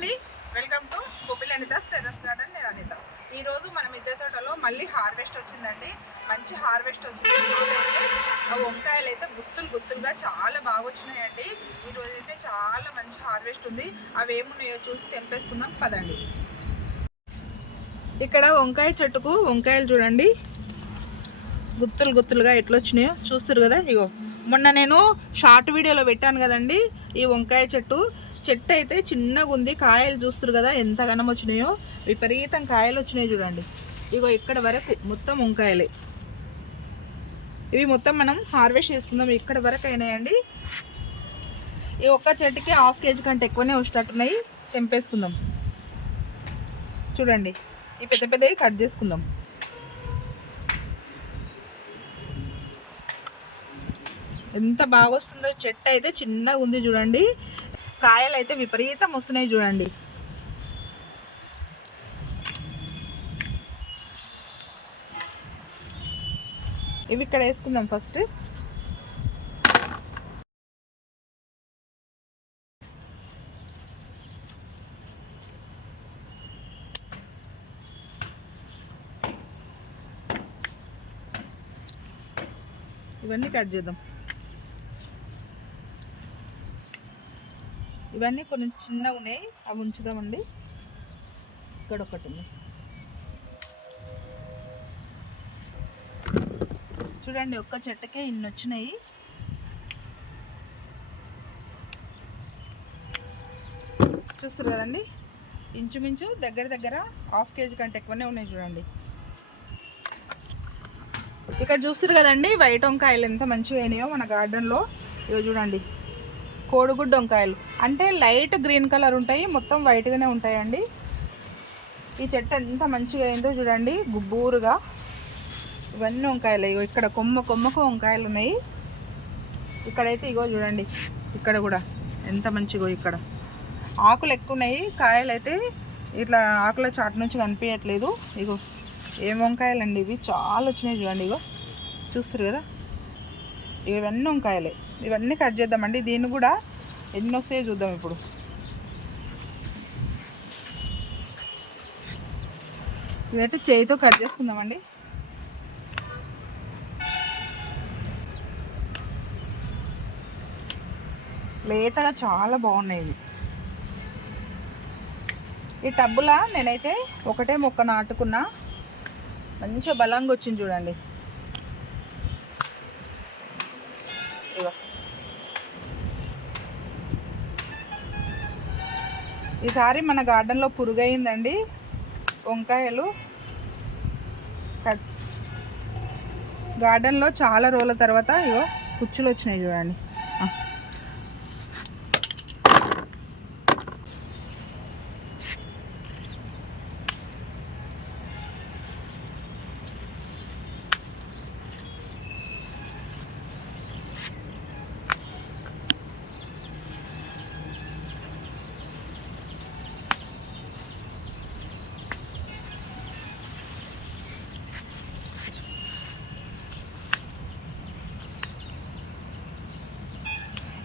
అండి. Welcome to గోపిల్ Anitha terrace garden నేను అనిత ఈ రోజు మన మిద్దె తోటలో మళ్ళీ హార్వెస్ట్ వచ్చిందండి. మంచి హార్వెస్ట్ వచ్చింది. ఆ వంకాయలు అయితే గుత్తులు గుత్తులుగా చాలా బాగా వచ్చినాయండి. ఈ రోజు అయితే చాలా మంచి హార్వెస్ట్ ఉంది. అవి ఏమున్నాయో చూసి తెంపేసుకుందాం. పదండి. ఇక్కడ వంకాయ చెట్టుకు వంకాయలు చూడండి. గుత్తులు గుత్తులుగా ఎట్లా వచ్చినాయో చూస్తారు కదా? ఇగో. మొన్న నేను షార్ట్ వీడియోలో పెట్టాను కదండి ఈ వంకాయ చెట్టు. చెట్టు అయితే చిన్నగా ఉంది కాయలు చూస్తారు కదా ఎంత ఘనం వచ్చినాయో. విపరీతం కాయలు వచ్చినాయి చూడండి. ఇగో ఇక్కడ వరకు మొత్తం వంకాయలే. ఇవి మొత్తం మనం హార్వెస్ట్ చేసుకుందాం ఇక్కడ వరకు అయినాయండి. ఈ ఒక్క చెట్టుకి హాఫ్ కేజీ కంటే ఎక్కువనే వచ్చేటట్టున్నాయి తెంపేసుకుందాం. చూడండి ఈ పెద్ద పెద్దవి కట్ చేసుకుందాం. ఎంత బాగా వస్తుందో చెట్టు అయితే చిన్నగా ఉంది చూడండి. కాయలు అయితే విపరీతం వస్తున్నాయి చూడండి. ఇవి ఇక్కడ వేసుకుందాం ఫస్ట్. ఇవన్నీ కట్ చేద్దాం. ఇవన్నీ కొన్ని చిన్నగా ఉన్నాయి. అవి ఉంచుదామండి. ఇక్కడ ఒకటి ఉంది. చూడండి ఒక్క చెట్టుకే ఇన్ని వచ్చినాయి. చూస్తారు కదండి? ఇంచుమించు దగ్గర దగ్గర హాఫ్ కేజీ కంటే ఎక్కువనే ఉన్నాయి చూడండి. ఇక్కడ చూస్తారు కదండి వైట్ వంకాయలు ఎంత మంచిగా అయినాయో మన గార్డెన్లో. ఇవి చూడండి. కోడిగుడ్డు వంకాయలు అంటే లైట్ గ్రీన్ కలర్ ఉంటాయి మొత్తం వైట్గానే ఉంటాయండి. ఈ చెట్టు ఎంత మంచిగా అయిందో చూడండి గుబ్బూరుగా ఇవన్నీ వంకాయలు. ఇగో ఇక్కడ కొమ్మ కొమ్మకు వంకాయలు ఉన్నాయి. ఇక్కడైతే ఇగో చూడండి ఇక్కడ కూడా ఎంత మంచిగో ఇక్కడ. ఆకులు ఎక్కువ ఉన్నాయి కాయలు అయితే ఇట్లా ఆకుల చాటు నుంచి కనిపించట్లేదు. ఇగో ఏం వంకాయలు అండి ఇవి? చాలా వచ్చినాయి చూడండి ఇగో. చూస్తారు కదా? ఇవన్నీ వంకాయలే. ఇవన్నీ కట్ చేద్దామండి. దీన్ని కూడా ఎన్ని వస్తాయో చూద్దాం ఇప్పుడు. ఇవైతే చేయితో కట్ చేసుకుందామండి. లేతగా చాలా బాగున్నాయి ఇవి. ఈ టబ్బులా నేనైతే ఒకటే మొక్క నాటుకున్నా. మంచిగా బలంగా వచ్చింది చూడండి. ఈసారి మన గార్డెన్లో పురుగయిందండి వంకాయలు. కట్. గార్డెన్లో చాలా రోజుల తర్వాత ఇగో పుచ్చులు వచ్చినాయి చూడండి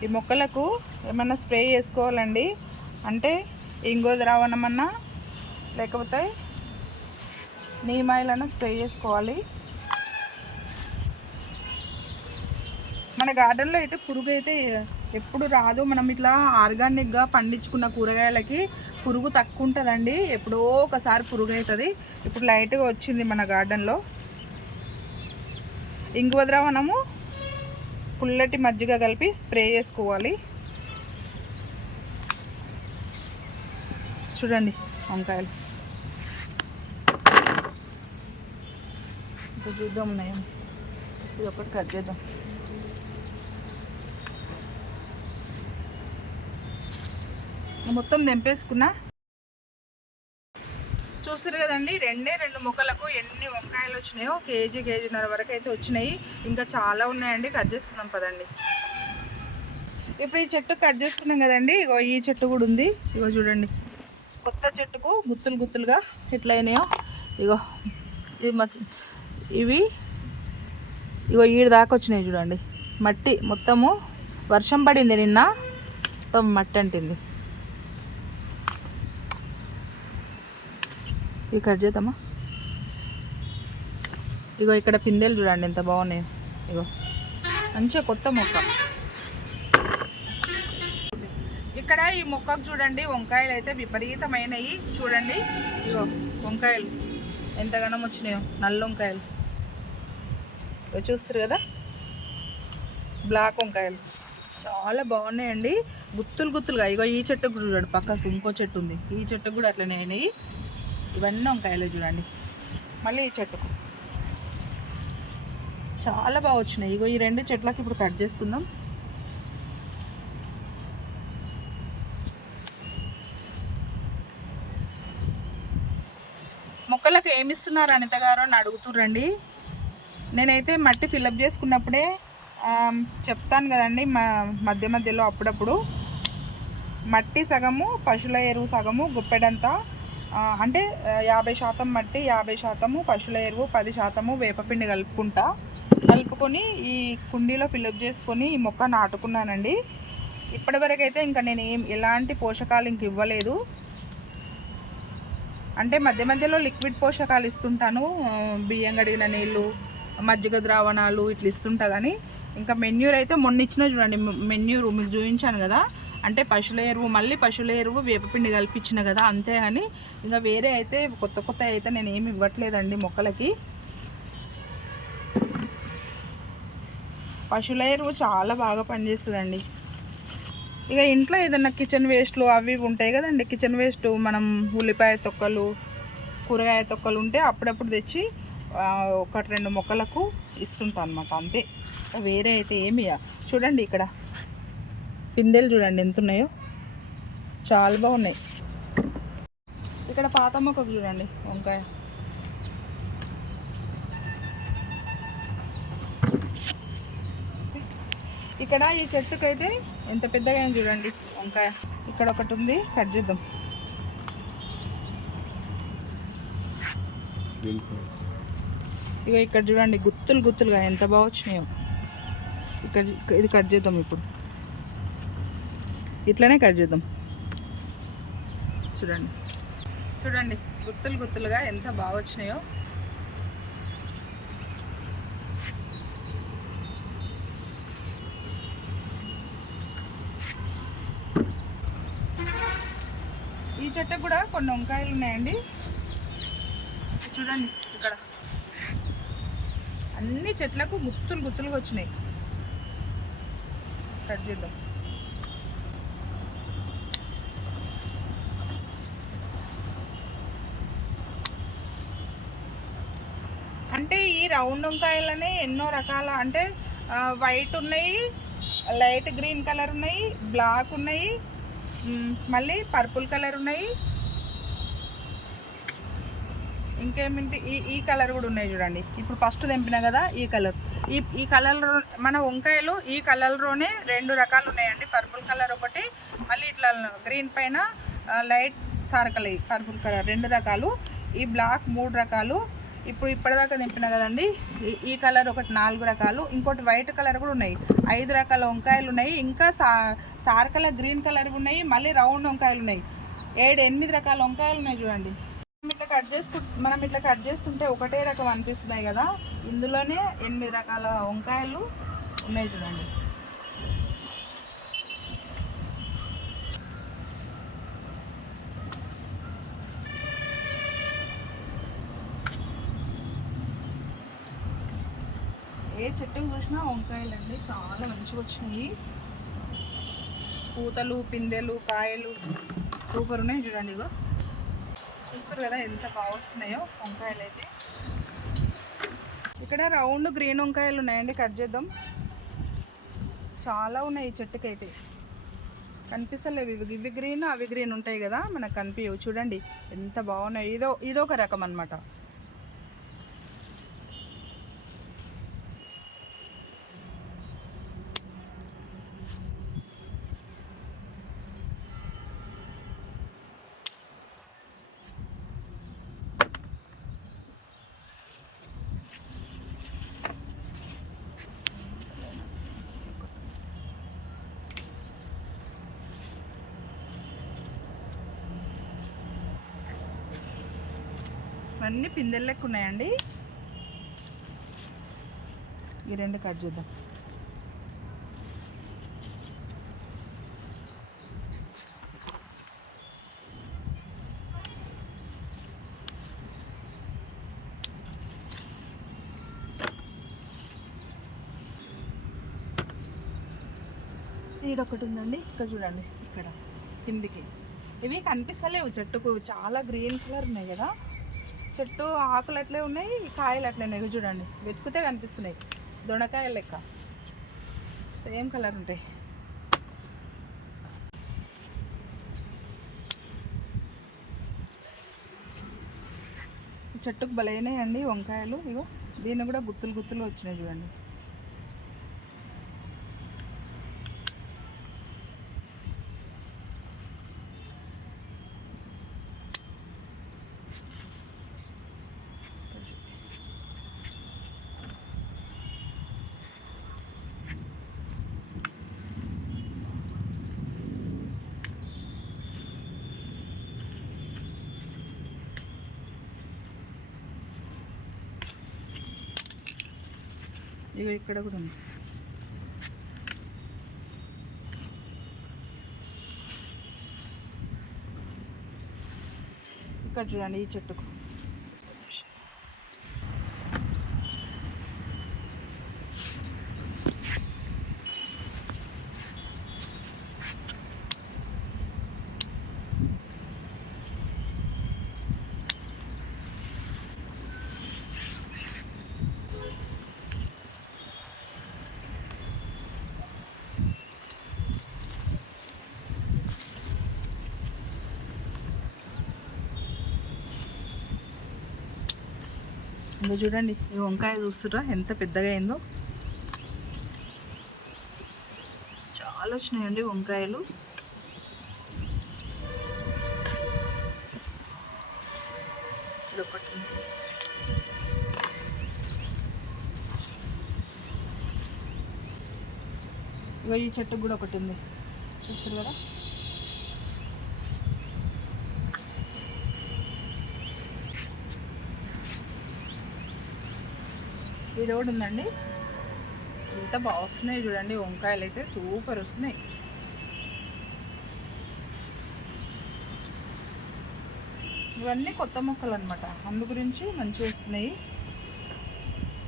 ఈ మొక్కలకు ఏమన్నా స్ప్రే చేసుకోవాలండి? అంటే ఇంగో ద్రావణం అన్నా లేకపోతే నీమ్ ఆయిల్ అన్నా స్ప్రే చేసుకోవాలి. మన గార్డెన్లో అయితే పురుగు అయితే ఎప్పుడు రాదు. మనం ఇట్లా ఆర్గానిక్గా పండించుకున్న కూరగాయలకి పురుగు తక్కువ ఉంటుందండి ఎప్పుడో ఒకసారి పురుగు అవుతుంది ఇప్పుడు లైట్గా వచ్చింది మన గార్డెన్లో. ఇంగువ ద్రావణము పుల్లటి మజ్జిగ కలిపి స్ప్రే చేసుకోవాలి. చూడండి వంకాయలు. ఇప్పుడు చూద్దాం ఉన్నాయా ఇది ఒకటి కట్ చేద్దాం. మొత్తం తెంపేసుకున్నా చూస్తారు కదండి రెండే రెండు ముక్కలకు ఎన్ని వంకాయలు వచ్చినాయో కేజీ కేజీన్నర వరకు అయితే వచ్చినాయి. ఇంకా చాలా ఉన్నాయండి కట్ చేసుకున్నాం పదండి. ఇప్పుడు ఈ చెట్టు కట్ చేసుకున్నాం కదండి ఇగో ఈ చెట్టు కూడా ఉంది. ఇగో చూడండి కొత్త చెట్టుకు గుత్తులు గుత్తులుగా ఎట్లయినాయో ఇగో ఇది ఇవి ఇగో ఈడు దాకా వచ్చినాయి చూడండి. మట్టి మొత్తము వర్షం పడింది నిన్న మొత్తం మట్టి అంటింది. ఇవి కట్ చేద్దామా? ఇగో ఇక్కడ పిందెలు చూడండి ఎంత బాగున్నాయి. ఇగో. మంచిగా కొత్త మొక్క. ఇక్కడ ఈ మొక్కకు చూడండి వంకాయలు అయితే విపరీతమైనవి చూడండి ఇగో వంకాయలు. ఎంతగానో వచ్చినాయో నల్ల వంకాయలు. ఇగో చూస్తారు కదా? బ్లాక్ వంకాయలు. చాలా బాగున్నాయండి. గుత్తులు గుత్తులుగా. ఇగో ఈ చెట్టుకు చూడండి పక్కకు ఇంకో చెట్టు ఉంది. ఈ చెట్టుకు కూడా అట్లనే అయినాయి. ఇవన్నీ వంకాయలు చూడండి. మళ్ళీ ఈ చెట్టుకు. చాలా బాగా వచ్చినాయి. ఇగో ఈ రెండు చెట్లకి ఇప్పుడు కట్ చేసుకుందాం. మొక్కలకు ఏమి ఇస్తున్నారు అనిత గారు అని అడుగుతుర్రండి. నేనైతే మట్టి ఫిలప్ చేసుకున్నప్పుడే చెప్తాను కదండి మా మధ్య మధ్యలో అప్పుడప్పుడు. మట్టి సగము పశువుల ఎరువు సగము గుప్పెడంతా అంటే యాభై శాతం మట్టి యాభై శాతము పశువుల ఎరువు పది శాతము వేపపిండి కలుపుకుంటా. కలుపుకొని ఈ కుండీలో ఫిలప్ చేసుకొని ఈ మొక్క నాటుకున్నానండి. ఇప్పటివరకు అయితే ఇంకా నేను ఏం ఎలాంటి పోషకాలు ఇంక ఇవ్వలేదు. అంటే మధ్య మధ్యలో లిక్విడ్ పోషకాలు ఇస్తుంటాను. బియ్యం కడిగిన నీళ్ళు మజ్జిగ ద్రావణాలు ఇట్లా ఇస్తుంటా కానీ ఇంకా మెన్యూర్ అయితే మొన్న ఇచ్చిన చూడండి మెన్యూర్ మీకు చూపించాను కదా. అంటే పశువుల ఎరువు మళ్ళీ పశువుల ఎరువు వేపపిండి కలిపించిన కదా అంతే అని. ఇంకా వేరే అయితే కొత్త కొత్త అయితే నేను ఏమి ఇవ్వట్లేదండి మొక్కలకి. పశువుల ఎరువు చాలా బాగా పనిచేస్తుందండి. ఇక ఇంట్లో ఏదైనా కిచెన్ వేస్ట్లు అవి ఇవి ఉంటాయి కదండి. కిచెన్ వేస్ట్ మనం ఉల్లిపాయ తొక్కలు కూరగాయ తొక్కలు ఉంటే అప్పుడప్పుడు తెచ్చి ఒకటి రెండు మొక్కలకు ఇస్తుంటాను అనమాట అంతే. వేరే అయితే ఏమి చూడండి ఇక్కడ. పిందెలు చూడండి ఎంత ఉన్నాయో చాలా బాగున్నాయి. ఇక్కడ పాత మొక్కకు చూడండి వంకాయ. ఇక్కడ ఈ చెట్టుకైతే ఎంత పెద్దగా చూడండి వంకాయ. ఇక్కడ ఒకటి ఉంది కట్ చేద్దాం. ఇక ఇక్కడ చూడండి గుత్తులు గుత్తులుగా ఎంత బాగా వచ్చినాయో. ఇక్కడ ఇది కట్ చేద్దాం ఇప్పుడు. ఇట్లనే కట్ చేద్దాం. చూడండి. చూడండి గుత్తులు గుత్తులుగా ఎంత బాగా వచ్చినాయో. ఈ చెట్టు కూడా కొన్ని వంకాయలు ఉన్నాయండి. చూడండి ఇక్కడ. అన్ని చెట్లకు గుత్తులు గుత్తులుగా వచ్చినాయి. కట్ చేద్దాం అంటే ఈ రౌండ్ వంకాయలనే ఎన్నో రకాల అంటే వైట్ ఉన్నాయి లైట్ గ్రీన్ కలర్ ఉన్నాయి బ్లాక్ ఉన్నాయి మళ్ళీ పర్పుల్ కలర్ ఉన్నాయి. ఇంకేమిటి? ఈ ఈ కలర్ కూడా ఉన్నాయి చూడండి. ఇప్పుడు ఫస్ట్ తెంపిన కదా ఈ కలర్. ఈ ఈ కలర్ మన వంకాయలు ఈ కలర్లోనే రెండు రకాలు ఉన్నాయండి. పర్పుల్ కలర్ ఒకటి మళ్ళీ ఇట్లా గ్రీన్ పైన లైట్ సారకలి పర్పుల్ కలర్ రెండు రకాలు. ఈ బ్లాక్ మూడు రకాలు. ఇప్పుడు ఇప్పటిదాకా నింపిన కదండి. ఈ- కలర్ ఒకటి నాలుగు రకాలు ఇంకోటి వైట్ కలర్ కూడా ఉన్నాయి. ఐదు రకాల వంకాయలు ఉన్నాయి ఇంకా సా సార్ గ్రీన్ కలర్ ఉన్నాయి మళ్ళీ రౌండ్ వంకాయలు ఉన్నాయి. ఏడు ఎనిమిది రకాల వంకాయలు ఉన్నాయి చూడండి. మనం ఇట్లా కట్ చేసుకు మనం ఇట్లా కట్ చేస్తుంటే ఒకటే రకం అనిపిస్తున్నాయి కదా. ఇందులోనే ఎనిమిది రకాల వంకాయలు ఉన్నాయి చూడండి. ఏ చెట్టుకు చూసినా వంకాయలు అండి చాలా మంచిగా వచ్చినాయి. పూతలు పిందెలు కాయలు సూపర్ ఉన్నాయి చూడండి ఇగో. చూస్తారు కదా ఎంత బాగా వస్తున్నాయో వంకాయలు అయితే ఇక్కడ రౌండ్ గ్రీన్ వంకాయలు ఉన్నాయండి కట్ చేద్దాం. చాలా ఉన్నాయి ఈ చెట్టుకైతే. కనిపిస్తలేవు. ఇవి ఇవి గ్రీన్ అవి గ్రీన్ ఉంటాయి కదా మనకు కనిపించవు చూడండి ఎంత బాగున్నాయి. ఇదో ఇదొక రకం అన్నమాట. అన్ని పిందెలు లెక్క ఉన్నాయండి. ఈ రెండు కట్ చేద్దాం. ఒకటి ఉందండి. ఇక్కడ చూడండి. ఇక్కడ కిందికి. ఇవి కనిపిస్తలేవు చెట్టుకు. చాలా గ్రీన్ కలర్ ఉన్నాయి కదా. చెట్టు ఆకులు అట్లే ఉన్నాయి కాయలు అట్లే ఉన్నాయి. చూడండి వెతికితే కనిపిస్తున్నాయి. దొండకాయలు లెక్క. సేమ్ కలర్ ఉంటాయి. చెట్టుకు బలైనాయండి వంకాయలు. ఇగో దీన్ని కూడా గుత్తులు గుత్తులు వచ్చినాయి చూడండి. ఇదిగో ఇక్కడ కూడా ఉంది. ఇక్కడ చూడండి ఈ చెట్టుకు. ఇంకా చూడండి. ఈ వంకాయ చూస్తురా ఎంత పెద్దగా అయిందో. చాలా వచ్చినాయండి వంకాయలు. ఒకటి ఈ చెట్టు కూడా ఒకటి ఉంది. చూస్తారు కదా? ఇది ఒకటి ఉందండి. ఎంత బాగా వస్తున్నాయి చూడండి. వంకాయలు అయితే సూపర్ వస్తున్నాయి. ఇవన్నీ కొత్త మొక్కలు అనమాట అందు గురించి మంచిగా వస్తున్నాయి.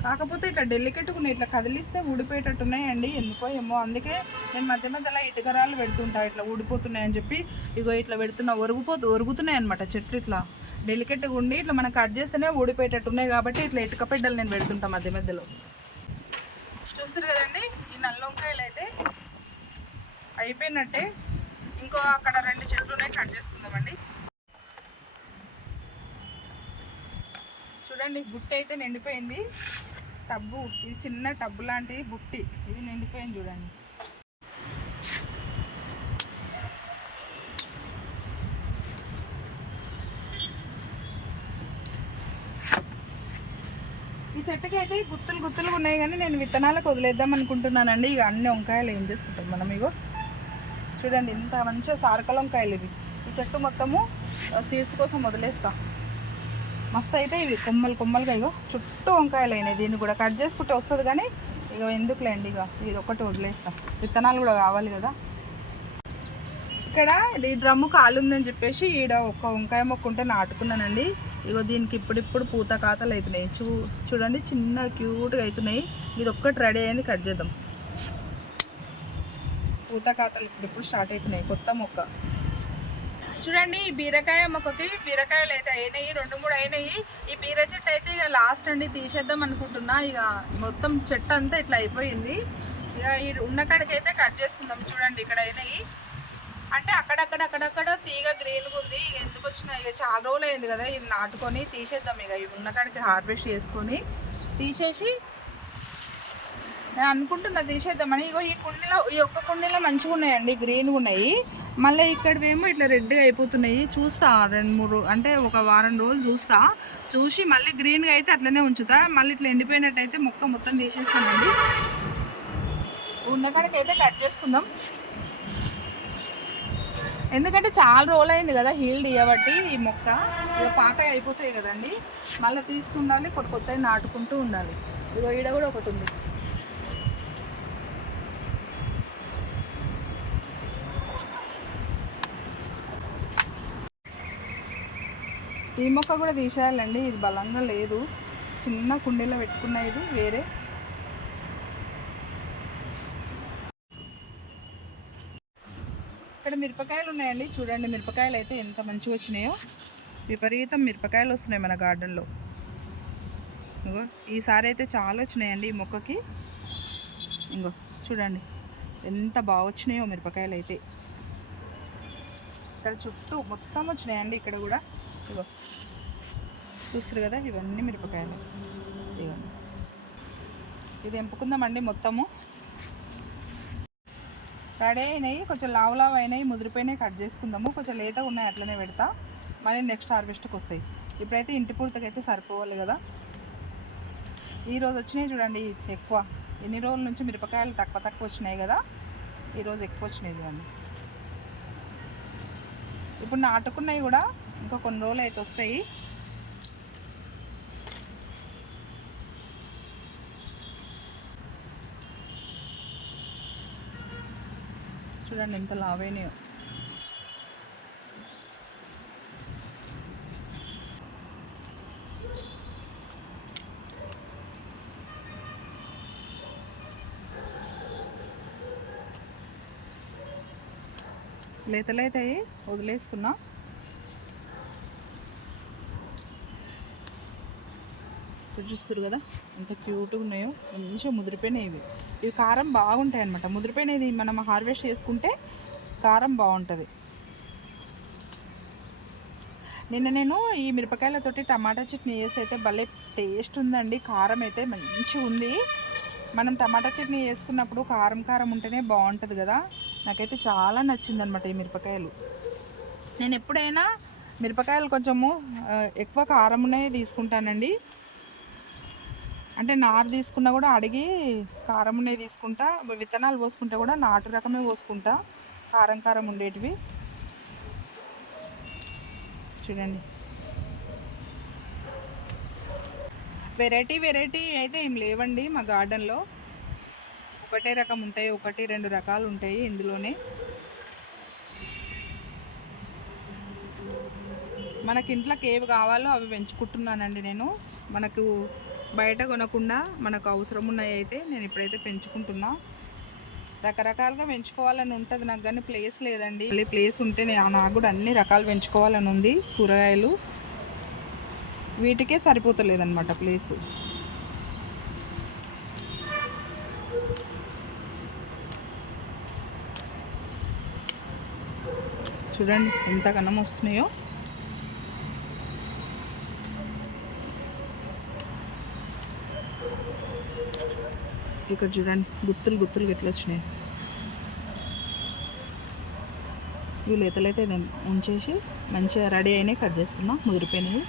కాకపోతే ఇట్లా డెలికేట్గా ఇట్లా కదిలిస్తే ఊడిపోయేటట్టు ఉన్నాయండి ఎందుకో ఏమో. అందుకే నేను మధ్య మధ్యలో ఇటుకరాలు పెడుతుంటా. ఇట్లా ఊడిపోతున్నాయని చెప్పి ఇగో ఇట్లా పెడుతున్నా. ఒరుగుపోతూ ఒరుగుతున్నాయి అనమాట చెట్లు ఇట్లా. డెలికేట్గా ఉండి ఇట్లా మనం కట్ చేస్తేనే ఊడిపోయేటట్టు ఉన్నాయి కాబట్టి ఇట్లా ఇటుక పెడ్డలు నేను పెడుతుంటా మధ్య మధ్యలో. చూస్తారు కదండి ఈ నల్ల వంకాయలు అయితే అయిపోయినట్టే. ఇంకో అక్కడ రెండు చెట్లు ఉన్నాయి కట్ చేసుకుందామండి. చూడండి బుట్టి అయితే నిండిపోయింది. టబ్బు ఇది చిన్న టబ్బు లాంటి బుట్టి. ఇది నిండిపోయింది చూడండి. ఈ చెట్టుకి అయితే గుత్తులు గుత్తులు ఉన్నాయి కానీ నేను విత్తనాలకు వదిలేద్దాం అనుకుంటున్నానండి. ఇక అన్ని వంకాయలు ఏం చేసుకుంటాం మనం ఇగో? చూడండి ఇంత మంచిగా సారకల వంకాయలు ఇవి. ఈ చెట్టు మొత్తము సీడ్స్ కోసం వదిలేస్తా. మస్తు అయితే ఇవి కొమ్మలు కొమ్మలుగా ఇగో. చుట్టూ వంకాయలు అయినాయి. దీన్ని కూడా కట్ చేసుకుంటే వస్తుంది కానీ ఇక ఎందుకులేండి ఇక ఇది ఒకటి వదిలేస్తా. విత్తనాలు కూడా కావాలి కదా. ఇక్కడ ఈ డ్రమ్ము కాలుందని చెప్పేసి ఈడ ఒక వంకాయ మొక్క ఉంటే నాటుకున్నానండి. ఇగో దీనికి ఇప్పుడిప్పుడు పూత కాతలు అవుతున్నాయి చూ చూడండి చిన్న క్యూట్గా అవుతున్నాయి ఇది ఒక్కటి రెడీ అయింది కట్ చేద్దాం. పూత కాతలు ఇప్పుడిప్పుడు స్టార్ట్ అవుతున్నాయి కొత్త మొక్క. చూడండి ఈ బీరకాయ మొక్కకి బీరకాయలు అయితే అయినాయి రెండు మూడు అయినాయి. ఈ బీర చెట్టు అయితే ఇక లాస్ట్ అండి తీసేద్దాం అనుకుంటున్నా. ఇక మొత్తం చెట్టు అంతా ఇట్లా అయిపోయింది. ఇక ఈ ఉన్న కాడికి అయితే కట్ చేసుకుందాం. చూడండి ఇక్కడ అయినాయి. అంటే అక్కడక్కడ అక్కడక్కడ తీగ గ్రీన్గా ఉంది. ఇక ఎందుకు వచ్చినా ఇక చాలా రోజులు అయింది కదా. ఇది నాటుకొని తీసేద్దాం ఇక. ఇవి ఉన్న కాడికి హార్వెస్ట్ చేసుకొని తీసేసి నేను అనుకుంటున్నా తీసేద్దామని. ఇగో ఈ కుండీలో ఈ ఒక్క కుండీలో మంచిగా ఉన్నాయండి. గ్రీన్గా ఉన్నాయి. మళ్ళీ ఇక్కడవేమో ఇట్లా రెడ్గా అయిపోతున్నాయి. చూస్తా రెండు మూడు అంటే ఒక వారం రోజులు చూస్తా. చూసి మళ్ళీ గ్రీన్గా అయితే అట్లనే ఉంచుతా. మళ్ళీ ఇట్లా ఎండిపోయినట్టయితే మొక్క మొత్తం తీసేస్తానండి ఉన్న కాడికి అయితే కట్ చేసుకుందాం. ఎందుకంటే చాలా రోజులు అయింది కదా హీల్డ్ ఇవ్వబట్టి ఈ మొక్క. ఇక పాత అయిపోతాయి కదండి. మళ్ళీ తీస్తుండాలి కొత్త కొత్తవి నాటుకుంటూ ఉండాలి. ఇగో ఈడ కూడా ఒకటి ఉంది. ఈ మొక్క కూడా తీసేయాలండి. ఇది బలంగా లేదు. చిన్న కుండీలో పెట్టుకున్న ఇది వేరే. ఇక్కడ మిరపకాయలు ఉన్నాయండి. చూడండి మిరపకాయలు అయితే ఎంత మంచిగా వచ్చినాయో. విపరీతం మిరపకాయలు వస్తున్నాయి మన గార్డెన్లో. ఇంకో ఈసారి అయితే చాలా వచ్చినాయండి ఈ మొక్కకి. ఇంకో చూడండి ఎంత బాగా వచ్చినాయో మిరపకాయలు అయితే. ఇక్కడ చుట్టూ మొత్తం వచ్చినాయండి ఇక్కడ కూడా. ఇగో చూస్తారు కదా ఇవన్నీ మిరపకాయలు. ఇవన్నీ ఇది ఎంపుకుందామండి మొత్తము. రెడీ అయినాయి కొంచెం లావు లావు అయినాయి ముదిరిపోయినాయి కట్ చేసుకుందాము. కొంచెం లేతగా ఉన్నాయి అట్లనే పెడతా. మళ్ళీ నెక్స్ట్ హార్వెస్ట్కి వస్తాయి. ఇప్పుడైతే ఇంటి పూర్తికైతే సరిపోవాలి కదా. ఈరోజు వచ్చినాయి చూడండి ఎక్కువ. ఎన్ని రోజుల నుంచి మిరపకాయలు తక్కువ తక్కువ వచ్చినాయి కదా. ఈరోజు ఎక్కువ వచ్చినాయి చూడండి. ఇప్పుడు నాటుకున్నవి కూడా ఇంకా కొన్ని రోజులు అయితే వస్తాయి. చూడండి ఎంత లావైనాయో. లేతలేతాయి వదిలేస్తున్నా. ఇక్కడ చూస్తారు కదా? ఎంత క్యూట్గా ఉన్నాయో. మంచిగా ముదిరిపోయినాయి ఇవి. ఇవి కారం బాగుంటాయి అనమాట ముదిరిపోయినది మనం హార్వెస్ట్ చేసుకుంటే కారం బాగుంటుంది. నిన్న నేను ఈ మిరపకాయలతోటి టమాటా చట్నీ చేసి అయితే భలే టేస్ట్ ఉందండి. కారం అయితే మంచిగా ఉంది. మనం టమాటా చట్నీ చేసుకున్నప్పుడు కారం కారం ఉంటేనే బాగుంటుంది కదా. నాకైతే చాలా నచ్చింది అనమాట ఈ మిరపకాయలు. నేను ఎప్పుడైనా మిరపకాయలు కొంచెము ఎక్కువ కారం ఉన్నవి తీసుకుంటానండి. అంటే నారు తీసుకున్నా కూడా అడిగి కారం తీసుకుంటా విత్తనాలు పోసుకుంటే కూడా నాటు రకమే పోసుకుంటా. కారం కారం ఉండేటివి. చూడండి. వెరైటీ వెరైటీ అయితే ఏం లేవండి మా గార్డెన్లో ఒకటే రకం ఉంటాయి ఒకటి రెండు రకాలు ఉంటాయి ఇందులోనే. మనకి ఇంట్లోకి ఏవి కావాలో అవి పెంచుకుంటున్నానండి నేను. మనకు బయట కొనకుండా మనకు అవసరం ఉన్నాయి అయితే నేను ఇప్పుడైతే పెంచుకుంటున్నా. రకరకాలుగా పెంచుకోవాలని ఉంటుంది. నాకు కానీ ప్లేస్ లేదండి. మళ్ళీ ప్లేస్ ఉంటే నాకు కూడా అన్ని రకాలు పెంచుకోవాలని ఉంది. కూరగాయలు. వీటికే సరిపోతలేదన్నమాట ప్లేస్ చూడండి ఎంత కన్నం వస్తున్నాయో. ఇక్కడ చూడండి గుత్తులు గుత్తులు ఎట్లా వచ్చినాయి. ఇవి లేతలైతే ఉంచేసి మంచిగా రెడీ అయినాయి కట్ చేస్తున్నాం ముదిరిపోయినవి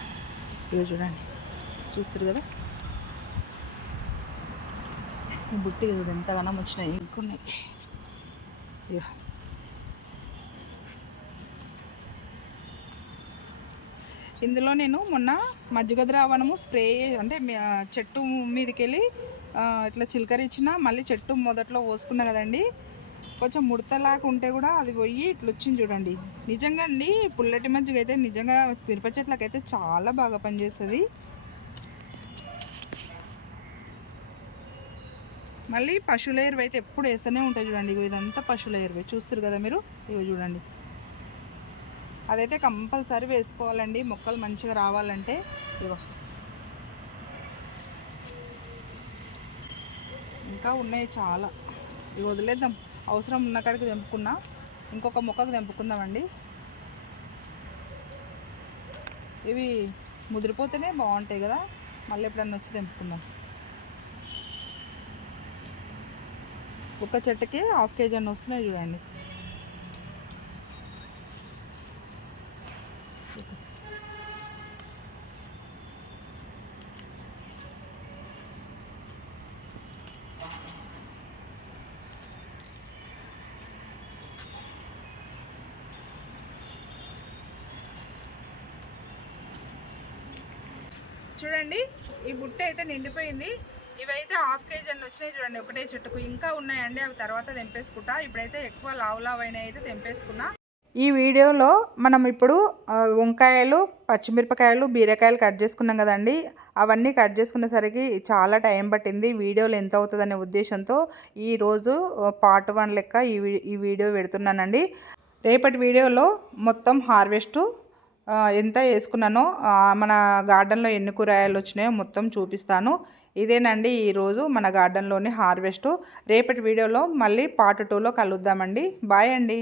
ఇవి చూడండి చూస్తారు కదా? బుట్టి చూడు ఎంతగానో వచ్చినాయి ఇంకున్నాయి ఇక ఇందులో నేను మొన్న మజ్జిగ ద్రావణము స్ప్రే అంటే చెట్టు మీదకి వెళ్ళి ఇట్లా చిలకరిచ్చిన మళ్ళీ చెట్టు మొదట్లో పోసుకున్నా కదండి. కొంచెం ముడతలాగా ఉంటే కూడా అది పోయి ఇట్లా వచ్చింది చూడండి. నిజంగా అండి పుల్లటి మజ్జిగ అయితే నిజంగా మిరప చెట్లకైతే చాలా బాగా పనిచేస్తుంది. మళ్ళీ పశువుల ఎరువు అయితే ఎప్పుడు వేస్తూనే ఉంటాయి చూడండి. ఇగో ఇదంతా పశువుల ఎరువే. చూస్తారు కదా మీరు? ఇగో చూడండి. అదైతే కంపల్సరీ వేసుకోవాలండి. మొక్కలు మంచిగా రావాలంటే. ఇగో. ఇంకా ఉన్నాయి చాలా. ఇవి వదిలేద్దాం. అవసరం ఉన్న కాడికి తెంపుకున్నా. ఇంకొక మొక్కకు తెంపుకుందామండి. ఇవి ముదిరిపోతేనే బాగుంటాయి కదా. మళ్ళీ ఎప్పుడన్నా వచ్చి తెంపుకుందాం. ఒక చెట్టుకి హాఫ్ కేజీ అన్న వస్తున్నాయి చూడండి. చూడండి ఈ బుట్ట అయితే నిండిపోయింది. ఇవైతే హాఫ్ కేజీ అని వచ్చినాయి చూడండి ఒకటే చెట్టుకు. ఇంకా ఉన్నాయండి అవి తర్వాత తెంపేసుకుంటా. ఇప్పుడైతే ఎక్కువ లావు లావు అయినాయి అయితే తెంపేసుకున్నా. ఈ వీడియోలో మనం ఇప్పుడు వంకాయలు పచ్చిమిరపకాయలు బీరకాయలు కట్ చేసుకున్నాం కదండి. అవన్నీ కట్ చేసుకునేసరికి చాలా టైం పట్టింది వీడియోలు ఎంత అవుతుందనే ఉద్దేశంతో ఈరోజు పార్ట్ వన్ లెక్క ఈ వీ- ఈ వీడియో పెడుతున్నానండి. రేపటి వీడియోలో మొత్తం హార్వెస్ట్ ఎంత వేసుకున్నానో మన గార్డెన్లో ఎన్ని కూరగాయలు వచ్చినాయో మొత్తం చూపిస్తాను. ఇదేనండి ఈరోజు మన గార్డెన్లోని హార్వెస్ట్. రేపటి వీడియోలో మళ్ళీ పార్ట్ టూలో కలుద్దామండి. బాయ్ అండి.